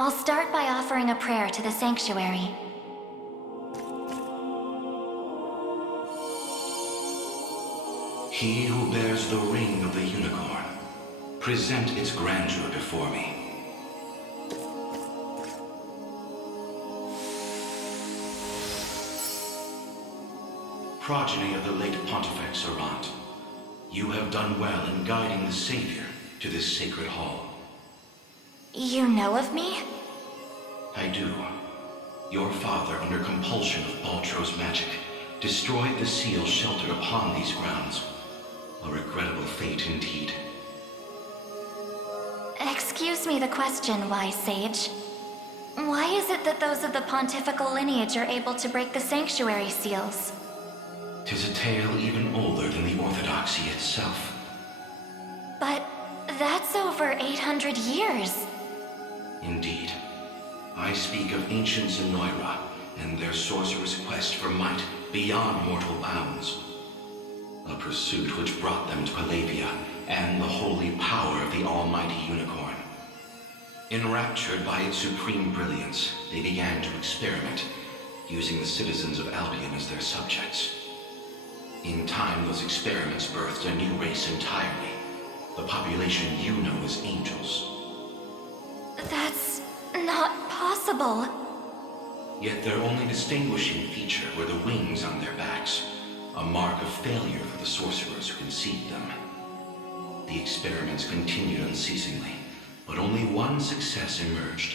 I'll start by offering a prayer to the Sanctuary. He who bears the ring of the unicorn, present its grandeur before me. Progeny of the late Pontifex Errant, you have done well in guiding the Savior to this sacred hall. You know of me? I do. Your father, under compulsion of Baltro's magic, destroyed the seal sheltered upon these grounds. A regrettable fate indeed. Excuse me the question, wise sage. Why is it that those of the pontifical lineage are able to break the Sanctuary seals? 'Tis a tale even older than the Orthodoxy itself. But that's over 800 years. Indeed. I speak of ancient Zenoira and their sorcerer's quest for might beyond mortal bounds. A pursuit which brought them to Palavia and the holy power of the almighty unicorn. Enraptured by its supreme brilliance, they began to experiment, using the citizens of Albion as their subjects. In time, those experiments birthed a new race entirely. The population you know as angels. That's not possible. Yet their only distinguishing feature were the wings on their backs, a mark of failure for the sorcerers who conceived them. The experiments continued unceasingly, but only one success emerged.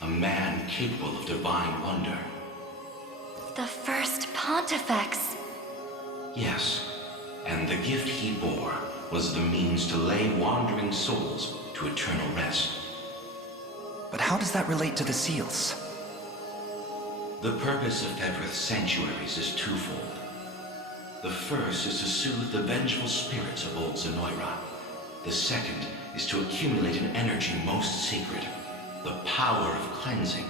A man capable of divine wonder. The first Pontifex. Yes, and the gift he bore was the means to lay wandering souls to eternal rest. But how does that relate to the seals? The purpose of Fevroth's Sanctuaries is twofold. The first is to soothe the vengeful spirits of old Zenoira. The second is to accumulate an energy most sacred, the power of cleansing.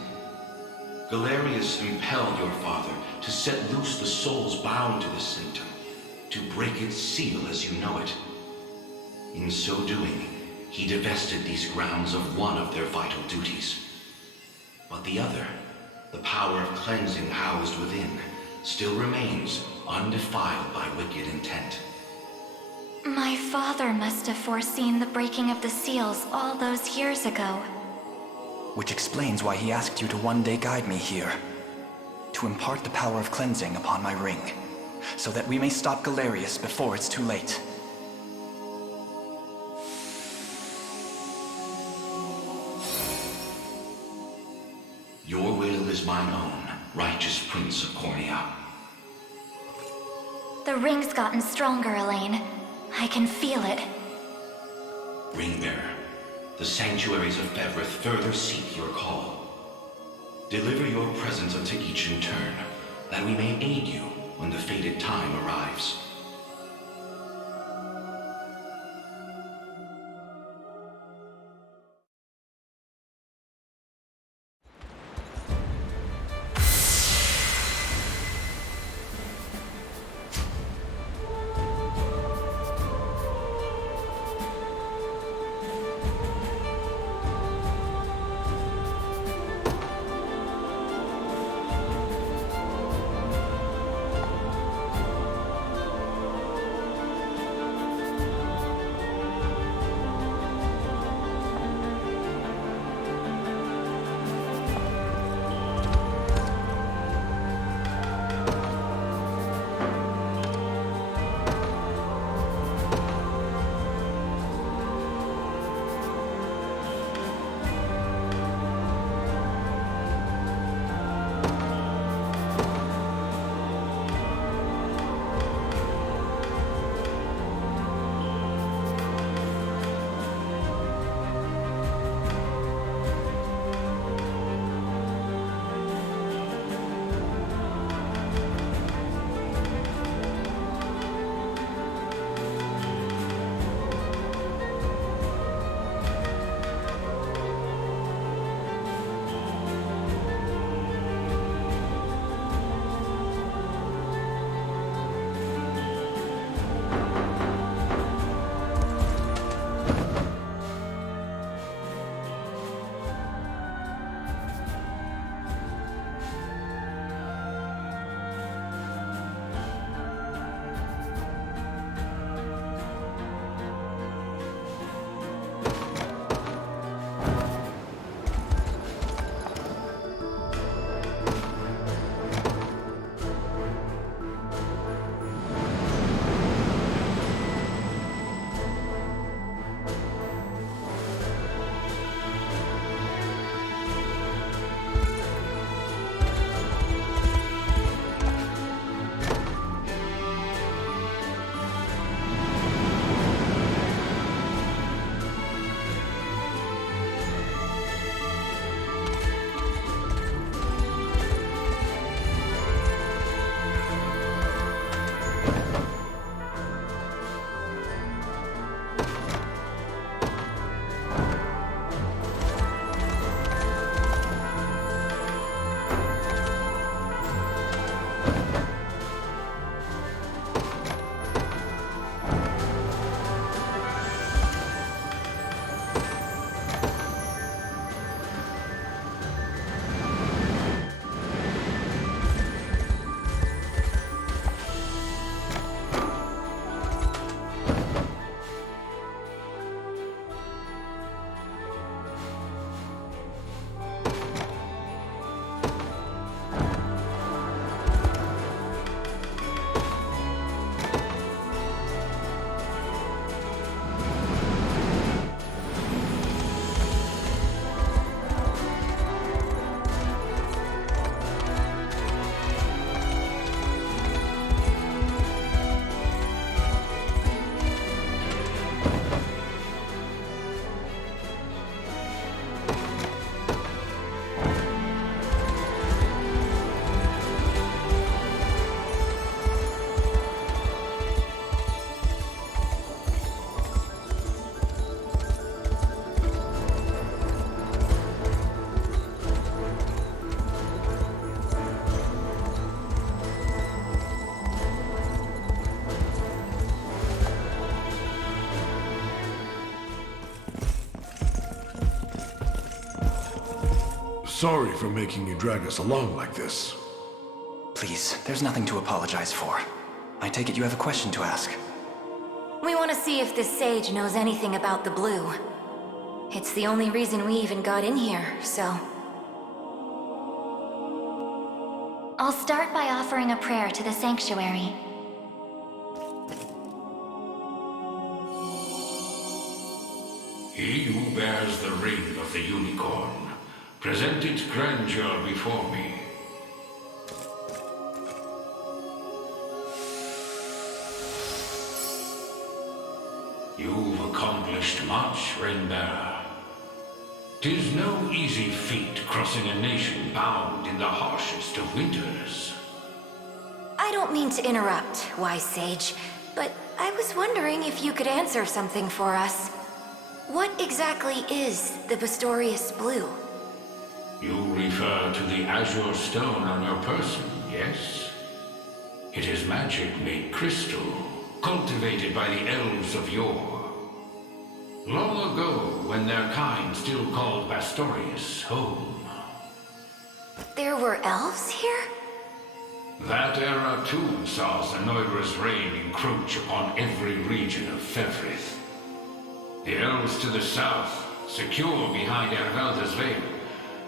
Galerius impelled your father to set loose the souls bound to the sanctum, to break its seal as you know it. In so doing, he divested these grounds of one of their vital duties. But the other, the power of cleansing housed within, still remains undefiled by wicked intent. My father must have foreseen the breaking of the seals all those years ago. Which explains why he asked you to one day guide me here. To impart the power of cleansing upon my ring, so that we may stop Galerius before it's too late. Your will is mine own, righteous Prince of Cornea. The ring's gotten stronger, Elaine. I can feel it. Ringbearer, the Sanctuaries of Fevroth further seek your call. Deliver your presence unto each in turn, that we may aid you when the fated time arrives. Sorry for making you drag us along like this. Please, there's nothing to apologize for. I take it you have a question to ask. We want to see if this sage knows anything about the blue. It's the only reason we even got in here, so... I'll start by offering a prayer to the Sanctuary. He who bears the ring of the unicorn, present its grandeur before me. You've accomplished much, Ring-bearer. 'Tis no easy feat crossing a nation bound in the harshest of winters. I don't mean to interrupt, wise sage, but I was wondering if you could answer something for us. What exactly is the Bastorius Blue? You refer to the azure stone on your person, yes? It is magic made crystal, cultivated by the elves of yore. Long ago, when their kind still called Bastorius home. There were elves here? That era too saw Zenoira's reign encroach upon every region of Fevrith. The elves to the south, secure behind Ervelda's veil,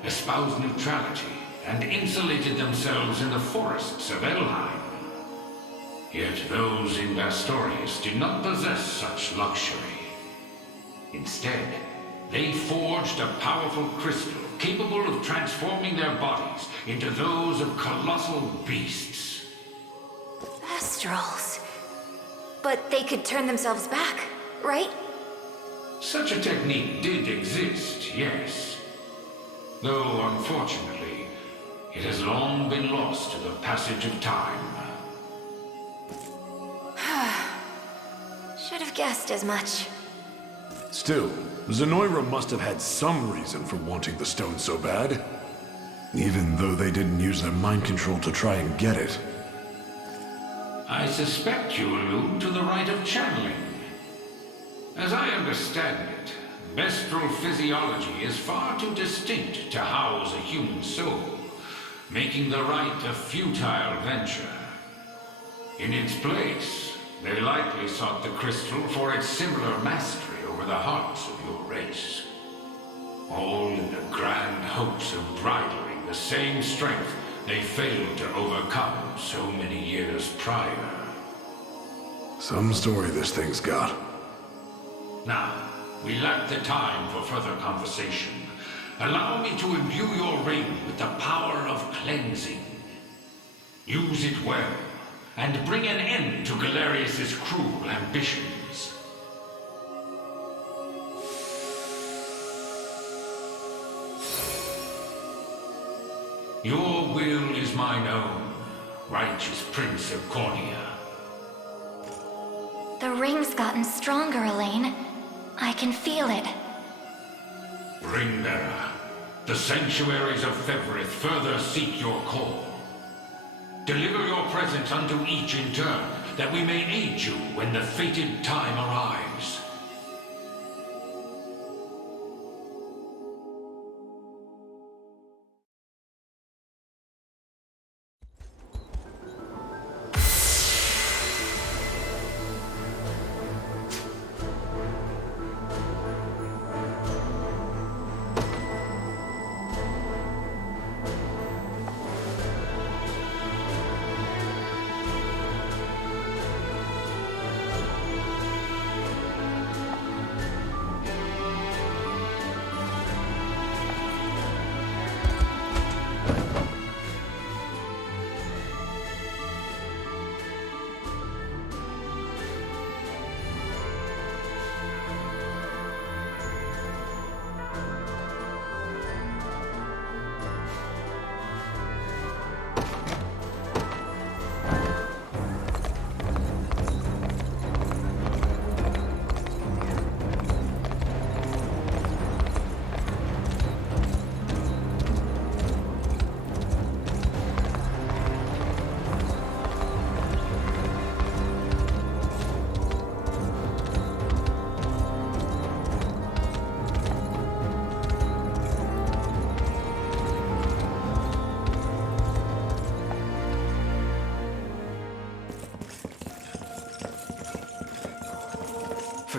espoused neutrality and insulated themselves in the forests of Elheim. Yet those in Bastorius did not possess such luxury. Instead, they forged a powerful crystal capable of transforming their bodies into those of colossal beasts. Astrals. But they could turn themselves back, right? Such a technique did exist, yes. Though, unfortunately, it has long been lost to the passage of time. Should have guessed as much. Still, Zenoira must have had some reason for wanting the stone so bad. Even though they didn't use their mind control to try and get it. I suspect you allude to the rite of channeling. As I understand it, Bestral physiology is far too distinct to house a human soul, making the rite a futile venture. In its place, they likely sought the crystal for its similar mastery over the hearts of your race. All in the grand hopes of bridling the same strength they failed to overcome so many years prior. Some story this thing's got. Now, we lack the time for further conversation. Allow me to imbue your ring with the power of cleansing. Use it well, and bring an end to Galerius's cruel ambitions. Your will is mine own, righteous Prince of Cornea. The ring's gotten stronger, Elaine. I can feel it. Ringbearer, the Sanctuaries of Fevrith further seek your call. Deliver your presence unto each in turn, that we may aid you when the fated time arrives.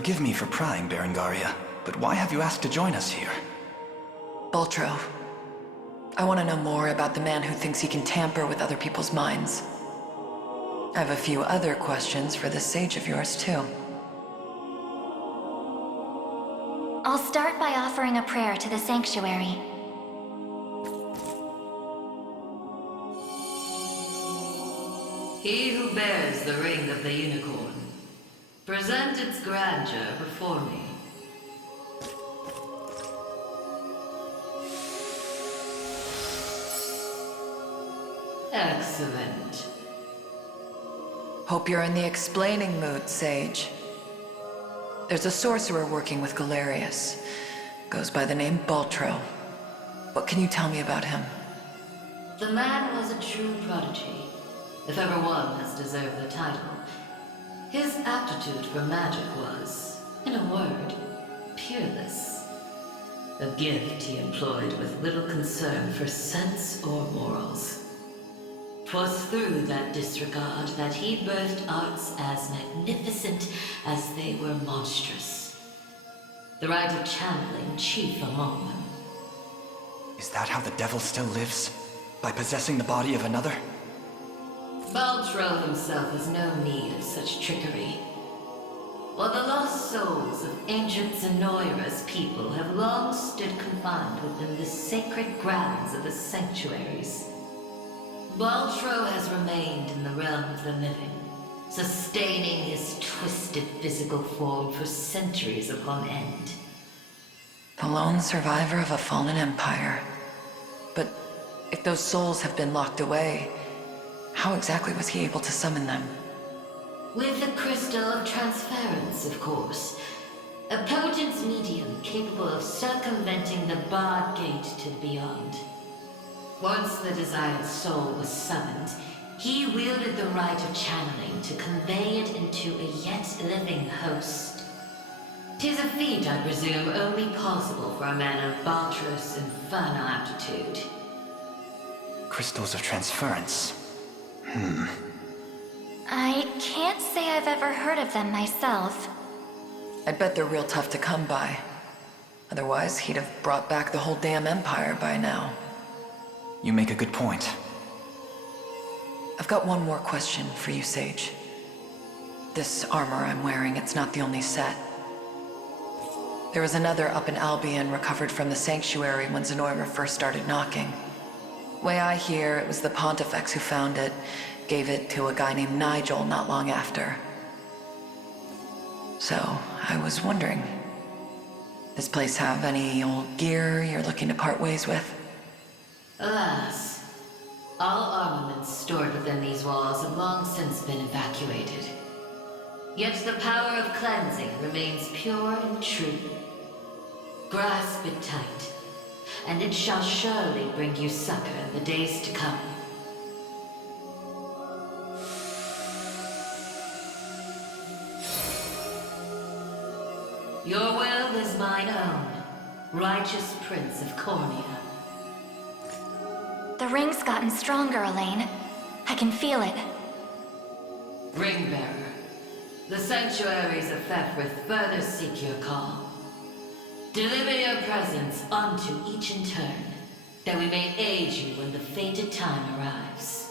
Forgive me for prying, Berengaria, but why have you asked to join us here? Baltro, I want to know more about the man who thinks he can tamper with other people's minds. I have a few other questions for this sage of yours, too. I'll start by offering a prayer to the Sanctuary. He who bears the ring of the unicorn, present its grandeur before me. Excellent. Hope you're in the explaining mood, Sage. There's a sorcerer working with Galerius. Goes by the name Baltro. What can you tell me about him? The man was a true prodigy, if ever one has deserved the title. His aptitude for magic was, in a word, peerless. A gift he employed with little concern for sense or morals. 'Twas through that disregard that he birthed arts as magnificent as they were monstrous. The rite of channeling chief among them. Is that how the devil still lives? By possessing the body of another? Baltro himself has no need of such trickery. While the lost souls of ancient Zenoira's people have long stood confined within the sacred grounds of the Sanctuaries, Baltro has remained in the realm of the living, sustaining his twisted physical form for centuries upon end. The lone survivor of a fallen empire. But if those souls have been locked away, how exactly was he able to summon them? With the Crystal of Transference, of course. A potent medium capable of circumventing the barred gate to the beyond. Once the desired soul was summoned, he wielded the rite of channeling to convey it into a yet living host. 'Tis a feat, I presume, only possible for a man of Baltro's infernal aptitude. Crystals of transference. I can't say I've ever heard of them myself. I bet they're real tough to come by. Otherwise, he'd have brought back the whole damn empire by now. You make a good point. I've got one more question for you, Sage. This armor I'm wearing, it's not the only set. There was another up in Albion recovered from the Sanctuary when Zenoira first started knocking. Way I hear, it was the Pontifex who found it, gave it to a guy named Nigel not long after. So, I was wondering, this place have any old gear you're looking to part ways with? Alas, all armaments stored within these walls have long since been evacuated. Yet the power of cleansing remains pure and true. Grasp it tight, and it shall surely bring you succor in the days to come. Your will is mine own, righteous Prince of Cornea. The ring's gotten stronger, Elaine. I can feel it. Ringbearer, the Sanctuaries of Fefrith further seek your call. Deliver your presence unto each in turn, that we may aid you when the fated time arrives.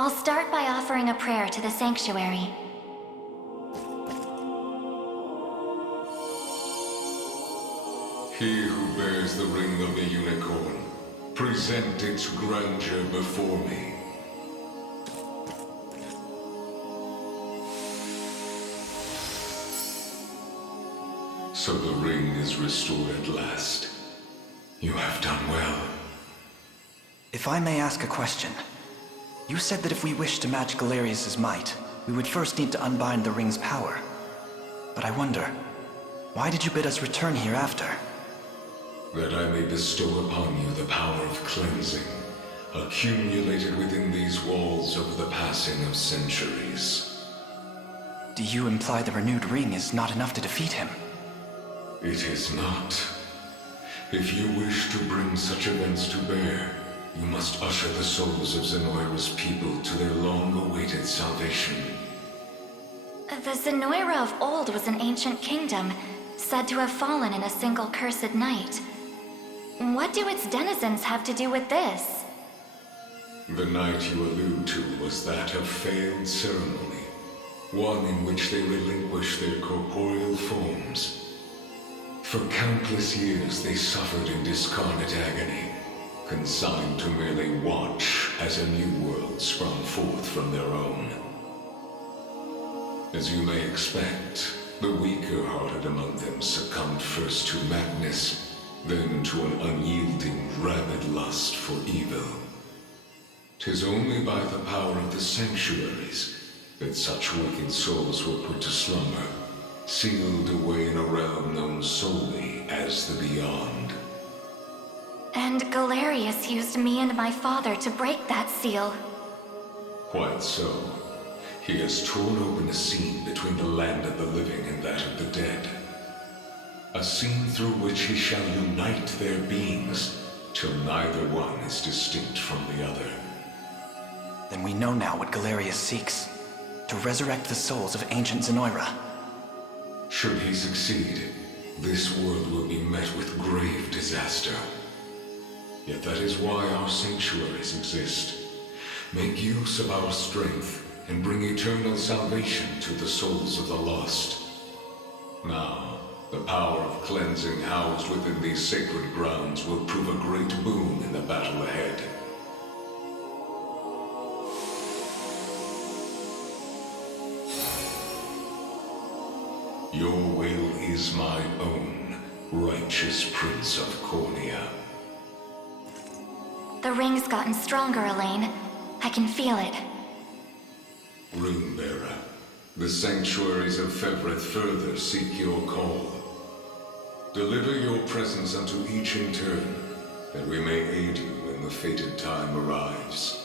I'll start by offering a prayer to the Sanctuary. He who bears the ring of the unicorn, present its grandeur before me. So the ring is restored at last. You have done well. If I may ask a question. You said that if we wish to match Galerius' might, we would first need to unbind the ring's power. But I wonder, why did you bid us return here after? That I may bestow upon you the power of cleansing, accumulated within these walls over the passing of centuries. Do you imply the renewed ring is not enough to defeat him? It is not. If you wish to bring such events to bear, you must usher the souls of Zenoira's people to their long-awaited salvation. The Zenoira of old was an ancient kingdom, said to have fallen in a single cursed night. What do its denizens have to do with this? The night you allude to was that of failed ceremony, one in which they relinquished their corporeal forms. For countless years they suffered in discarnate agony, consigned to merely watch as a new world sprung forth from their own. As you may expect, the weaker-hearted among them succumbed first to madness, then to an unyielding, rabid lust for evil. 'Tis only by the power of the Sanctuaries that such wicked souls were put to slumber, sealed away in a realm known solely as the Beyond. And Galerius used me and my father to break that seal. Quite so. He has torn open a seam between the land of the living and that of the dead. A seam through which he shall unite their beings, till neither one is distinct from the other. Then we know now what Galerius seeks. To resurrect the souls of ancient Zenoira. Should he succeed, this world will be met with grave disaster. Yet that is why our sanctuaries exist. Make use of our strength and bring eternal salvation to the souls of the lost. Now, the power of cleansing housed within these sacred grounds will prove a great boon in the battle ahead. Your will is my own, righteous Prince of Cornea. The ring's gotten stronger, Elaine. I can feel it. Ringbearer, the sanctuaries of Fevrith further seek your call. Deliver your presence unto each in turn, that we may aid you when the fated time arrives.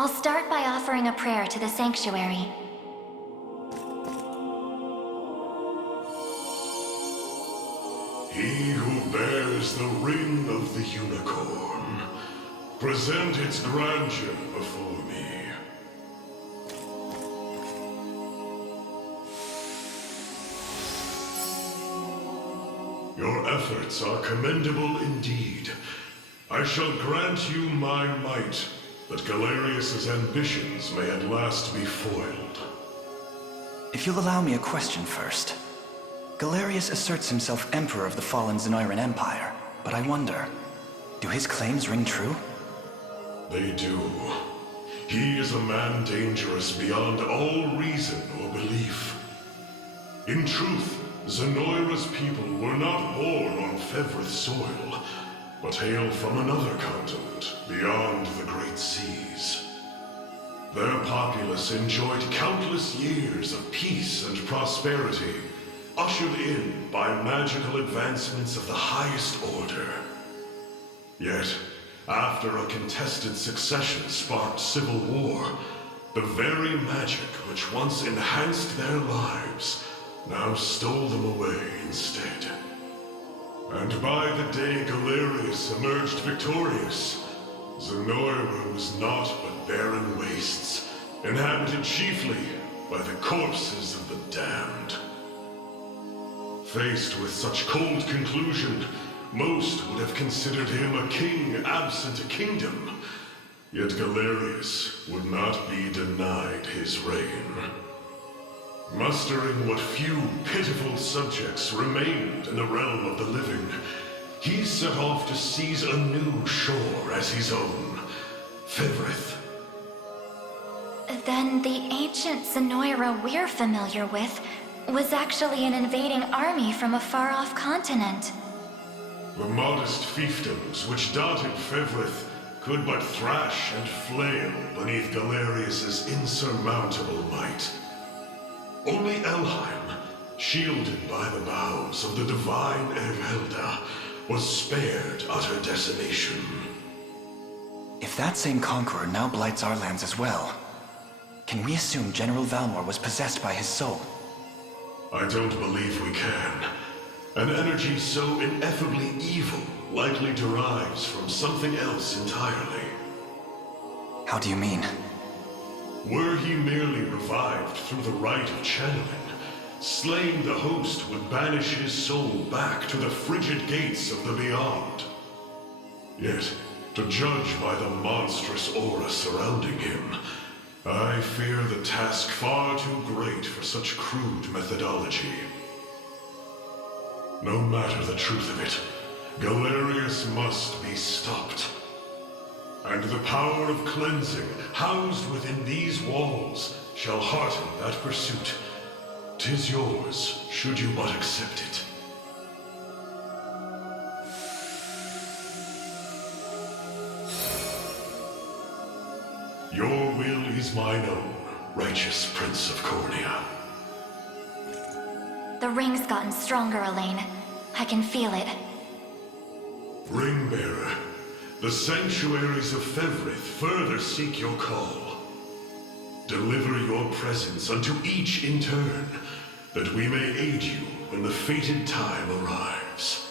I'll start by offering a prayer to the Sanctuary. He who bears the ring of the unicorn, present its grandeur before me. Your efforts are commendable indeed. I shall grant you my might, that Galerius's ambitions may at last be foiled. If you'll allow me a question first. Galerius asserts himself Emperor of the fallen Zenoiran Empire, but I wonder, do his claims ring true? They do. He is a man dangerous beyond all reason or belief. In truth, Zenoira's people were not born on Fevrith soil, but hail from another continent beyond the Great Seas. Their populace enjoyed countless years of peace and prosperity, ushered in by magical advancements of the highest order. Yet, after a contested succession sparked civil war, the very magic which once enhanced their lives now stole them away instead. And by the day Galerius emerged victorious, Zenoira was naught but barren wastes, inhabited chiefly by the corpses of the damned. Faced with such cold conclusion, most would have considered him a king absent a kingdom. Yet Galerius would not be denied his reign. Mustering what few pitiful subjects remained in the realm of the living, he set off to seize a new shore as his own, Fevrith. Then the ancient Zenoira we're familiar with was actually an invading army from a far-off continent. The modest fiefdoms which dotted Fevrith could but thrash and flail beneath Galerius's insurmountable might. Only Elheim, shielded by the boughs of the divine Erhelda, was spared utter decimation. If that same conqueror now blights our lands as well, can we assume General Valmor was possessed by his soul? I don't believe we can. An energy so ineffably evil likely derives from something else entirely. How do you mean? Were he merely revived through the rite of channeling, slaying the host would banish his soul back to the frigid gates of the beyond. Yet, to judge by the monstrous aura surrounding him, I fear the task far too great for such crude methodology. No matter the truth of it, Galerius must be stopped. And the power of cleansing housed within these walls shall hearten that pursuit. 'Tis yours, should you but accept it. Your will is mine own, righteous Prince of Cornea. The ring's gotten stronger, Elaine. I can feel it. Ringbearer, the Sanctuaries of Fevrith further seek your call. Deliver your presence unto each in turn, that we may aid you when the fated time arrives.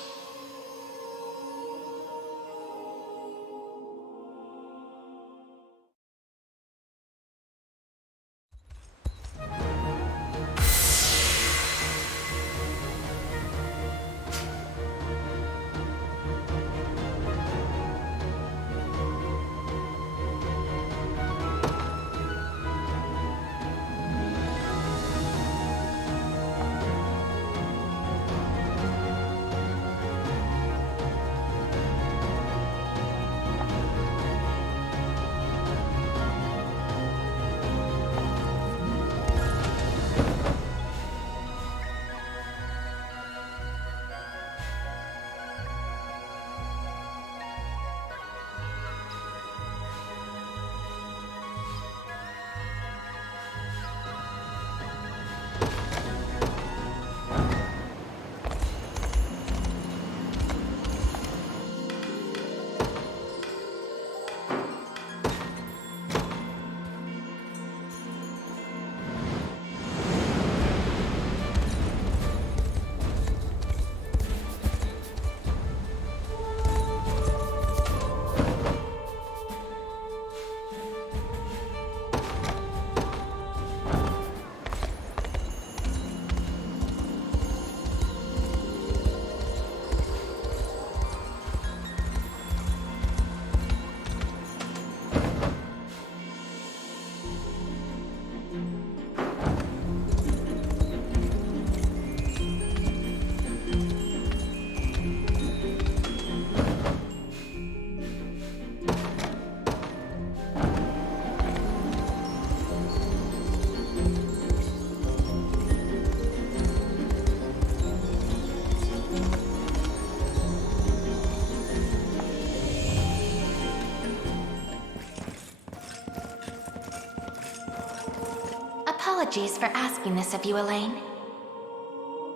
apologies for asking this of you, Elaine.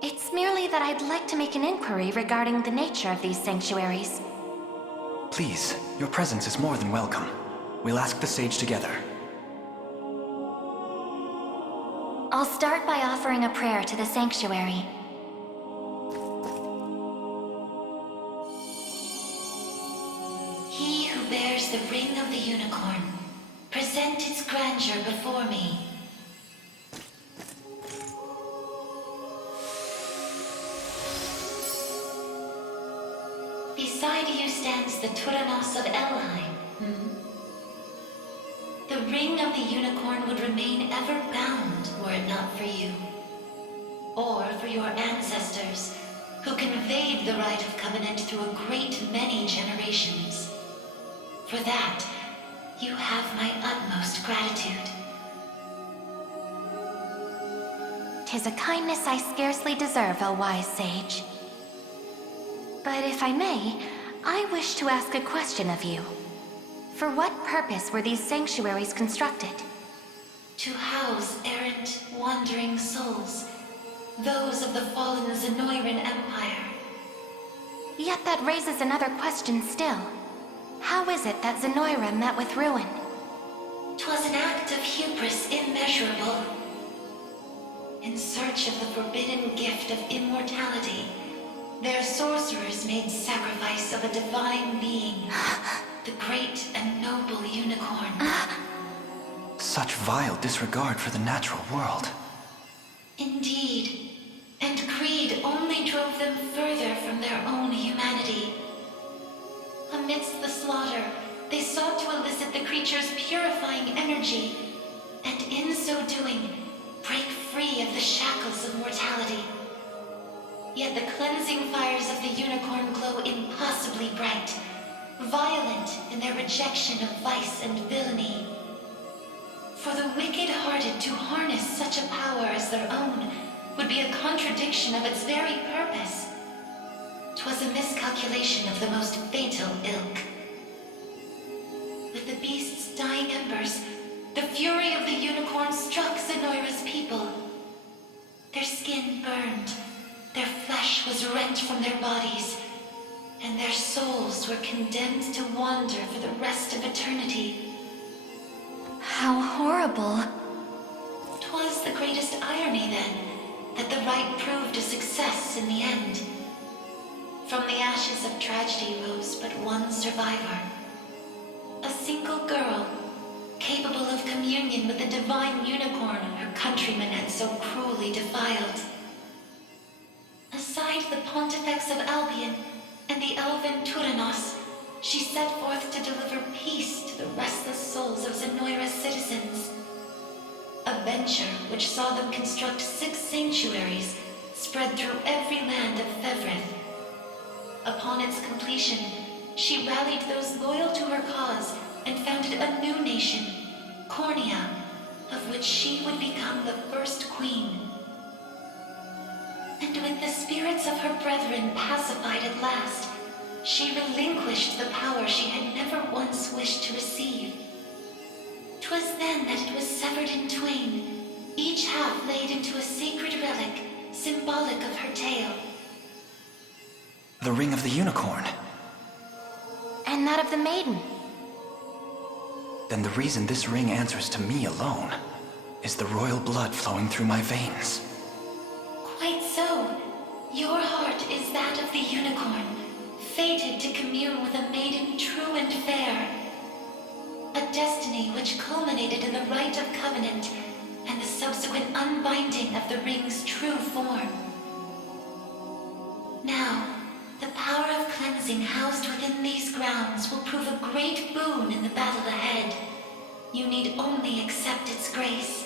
It's merely that I'd like to make an inquiry regarding the nature of these sanctuaries. Please, your presence is more than welcome. We'll ask the sage together. I'll start by offering a prayer to the sanctuary. He who bears the ring of the unicorn, present its grandeur before me. Beside you stands the Turanos of Elheim. The ring of the unicorn would remain ever bound were it not for you. Or for your ancestors, who conveyed the rite of covenant through a great many generations. For that, you have my utmost gratitude. 'Tis a kindness I scarcely deserve, O wise sage. But if I may, I wish to ask a question of you. For what purpose were these sanctuaries constructed? To house errant, wandering souls, those of the fallen Zenoiran Empire. Yet that raises another question still. How is it that Zenoira met with ruin? 'Twas an act of hubris immeasurable. In search of the forbidden gift of immortality, their sorcerers made sacrifice of a divine being, the great and noble unicorn. Such vile disregard for the natural world. Indeed. And greed only drove them further from their own humanity. Amidst the slaughter, they sought to elicit the creature's purifying energy, and in so doing, break free of the shackles of mortality. Yet the cleansing fires of the unicorn glow impossibly bright, violent in their rejection of vice and villainy. For the wicked-hearted to harness such a power as their own would be a contradiction of its very purpose. 'Twas a miscalculation of the most fatal ilk. With the beast's dying embers, the fury of the unicorn struck Zenoira's people. Their skin burned, their flesh was rent from their bodies, and their souls were condemned to wander for the rest of eternity. How horrible. 'Twas the greatest irony, then, that the rite proved a success in the end. From the ashes of tragedy rose but one survivor. A single girl, capable of communion with the divine unicorn her countrymen had so cruelly defiled. Aside the Pontifex of Albion and the elven Turanos, she set forth to deliver peace to the restless souls of Zenoira's citizens. A venture which saw them construct 6 sanctuaries spread through every land of Fevrith. Upon its completion, she rallied those loyal to her cause and founded a new nation, Cornea, of which she would become the first queen. And with the spirits of her brethren pacified at last, she relinquished the power she had never once wished to receive. 'Twas then that it was severed in twain, each half laid into a sacred relic, symbolic of her tale. The ring of the unicorn. And that of the maiden. Then the reason this ring answers to me alone is the royal blood flowing through my veins. Quite so. Your heart is that of the unicorn, fated to commune with a maiden true and fair. A destiny which culminated in the rite of covenant and the subsequent unbinding of the ring's true form. Now, the power of cleansing housed within these grounds will prove a great boon in the battle ahead. You need only accept its grace.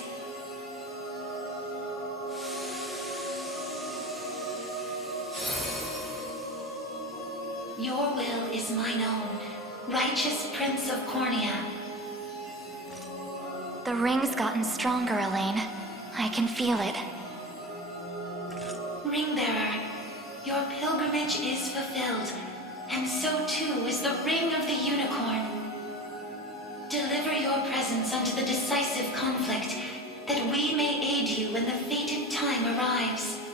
Your will is mine own, righteous Prince of Cornea. The ring's gotten stronger, Elaine. I can feel it. Ringbearer, your pilgrimage is fulfilled, and so too is the ring of the unicorn. Deliver your presence unto the decisive conflict, that we may aid you when the fated time arrives.